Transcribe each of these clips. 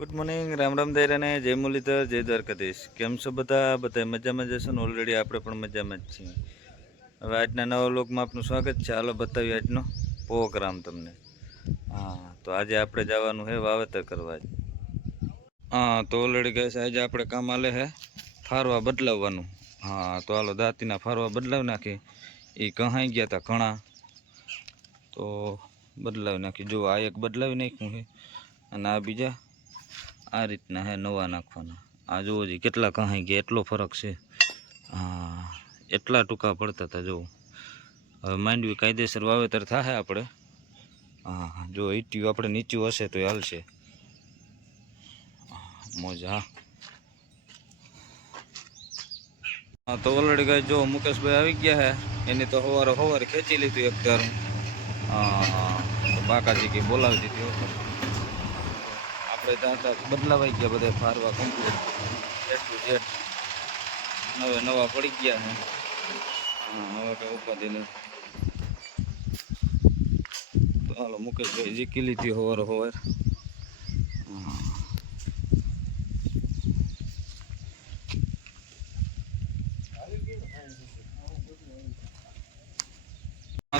Good morning, Ram Ram દૈરાને, જય મુરલીધર, જય દ્વારકાધીશ. કેમ છો બધા મજામાં જશો ને? ઓલરેડી આપણે પણ મજામાં જ છીએ. હવે આજના નવા વ્લોગમાં આપનું સ્વાગત છે. હાલો બતાવીએ આજનો પ્રોગ્રામ તમને. હા, તો આજે આપણે જવાનું છે વાવેતર કરવા. હા, તો ઓલરેડી કહે છે આજે આપણે કામ આલે છે ફારવા બદલાવવાનું. હા, તો હાલો દાંતીના ફારવા બદલાવી નાખી. એ કહાઈ ગયા હતા ઘણા, તો બદલાવી નાખી. જો આ એક બદલાવી નાખ્યું છે અને આ બીજા આ રીતના હે નવા નાખવાના. આ જુઓ જી કેટલા કહાઈ ગયા, એટલો ફરક છે. હા, એટલા ટૂંકા પડતા હતા. જુઓ હવે માંડવી કાયદેસર વાવેતર થાય આપણે. હા, જો ઈટીયું આપણે નીચું હશે તો હાલશે. મોજા. હા, તો ઓલરેડી ગાય જો મુકેશભાઈ આવી ગયા હે. એની તો સવારે ખેંચી લીધું એક ધારું. હા, તો બાકાજી કે બોલાવી દીધી. આપણે ત્યાં બદલાવાઈ ગયા બધા ફારવા કમ્પ્લીટ. એટલું જેટ નવે નવા પડી ગયા છે. હા, હવે કઈ ઉપાધિ નથી. તો હાલો મુકેશભાઈ જીકી લીધી સવારે.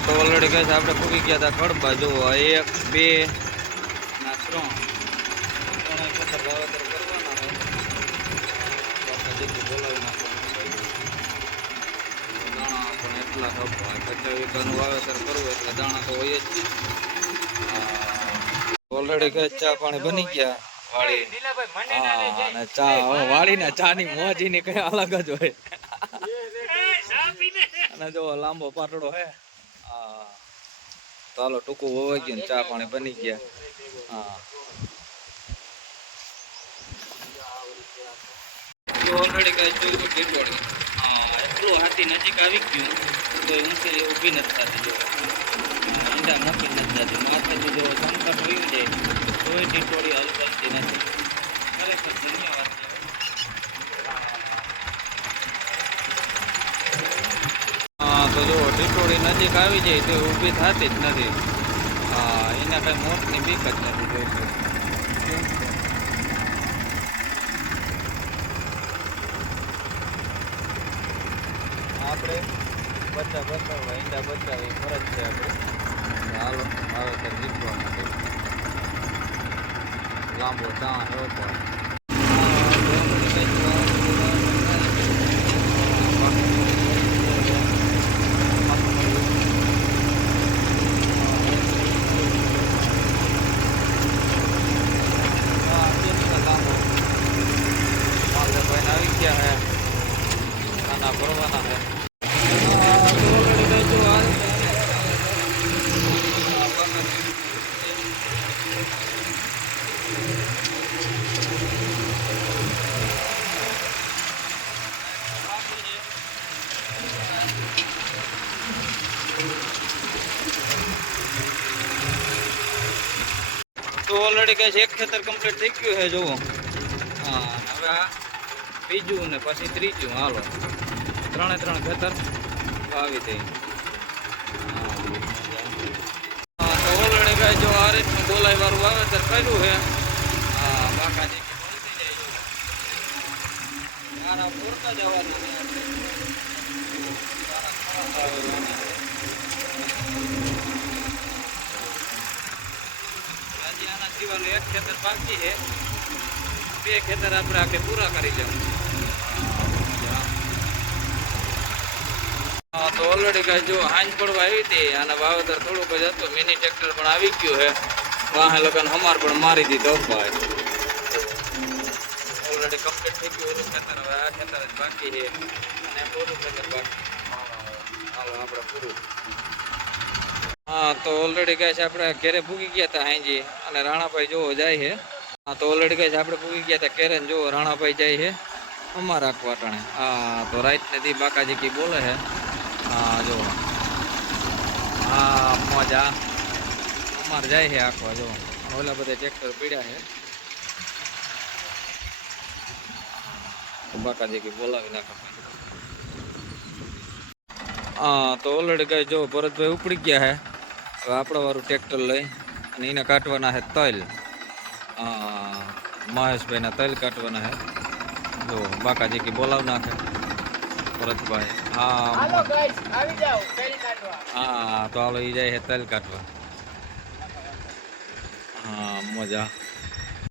તો ઓલરેડી કહે છે આપણે ફૂગી ગયા હતા કડબા. જુઓ 1 2 ના 3 ખેતર વાવેતર કરવાના હોય. બોલાવી નાખવાના દાણા પણ એટલા ખપવા. 50 વીઘાનું વાવેતર કરવું એટલે દાણા તો હોય જ. ઓલરેડી કહે ચા પાણી બની ગયા વાળી. અને ચા વાળીને ચા ની મોજી ની કઈ અલગ જ હોય. અને જો લાંબો પાટડો હે. હા, ચાલો ટૂંકું હોવાઈ ગયું, ચા પાણી બની ગયા. હા, ઓલરેડી કઈ જોયું ટીટોળી. હા, એટલું હાથી નજીક આવી ગયું તો ઊંચી ઊભી નથી થતી. જો ઈંડા મૂકી નથી થતી. માથેથી જો સંકટ હોયું જાય તોય ટીટોળી હલતી નથી. ખરેખર ધન્યવાદ. હા, તો જો ટીટોળી નજીક આવી જાય તો ઊભી થતી જ નથી. હા, એને કઈ મોતની બીક જ નથી. જોઈશું આપણે બચાવવા ઈંડા બચાવી ફરજ છે આપણે. હાલો વાવેતર જીતવા માટે લાંબો ચાણ એવો પડે. આવી ગયા હે નાના ભરવાના હે. તો ઓલરેડી કહે છે એક ખેતર કમ્પ્લીટ થઈ ગયું છે. જુઓ. હા, હવે આ બીજું ને પછી ત્રીજું. હાલો 3 ખેતર આવી દઈ. હા, તો ઓલરેડી કહે જો આ રીતનું બોલાઈ વાળું વાવેતર કર્યું છે. હા, બાકાજી બોલતી જાય. મારા પૂરતા જવાનું છે. હજી આના સિવાયનું એક ખેતર બાકી છે. 2 ખેતર આપણે આખે પૂરા કરી લેવું. હા, તો ઓલરેડી કઈ જો હાંજ પડવા આવી હતી. આના વાવેતર થોડુંક જ હતું. મિની ટ્રેક્ટર પણ આવી ગયું છે. વાહે લગન હમાર પણ મારી દીધો ભાઈ. ઓલરેડી કમ્પ્લીટ થઈ ગયું ઓલું ખેતર. હવે આ ખેતર જ બાકી છે અને ઓલું ખેતર બાકી. હાલો આપણે પૂરું. હા, તો ઓલરેડી કહે છે આપણે ઘેરે ભૂગી ગયા હતા હાંજી. અને રાણાભાઈ જોવો જાય છે. હા, તો ઓલરેડી કહે છે આપણે ભૂગી ગયા હતા ઘેરે. જોવો રાણાભાઈ જાય છે અમાર રાખવા ટાણે. હા, તો રાઈટ ને દી બાકાજી કી બોલે છે. હા, જો હા મોજા અમાર જાય છે આખવા. જો ઓલા બધા ટ્રેક્ટર પીડ્યા છે. બાકાજી કી બોલાવી નાખા. હા, તો ઓલરેડી કઈ જો ભરતભાઈ ઉપડી ગયા છે. હવે આપણા વાળું ટ્રેક્ટર લઈ અને એને કાઢવાના છે તલ. હા, મહેશભાઈના તલ કાઢવાના હે જો બાકાજી કે બોલાવ નાખે ભરતભાઈ હા હાલો ગાઈસ આવી જાઓ તેલ કાઢવા. હા તો હાલો ઈ જાય હે તલ કાઢવા હા મજા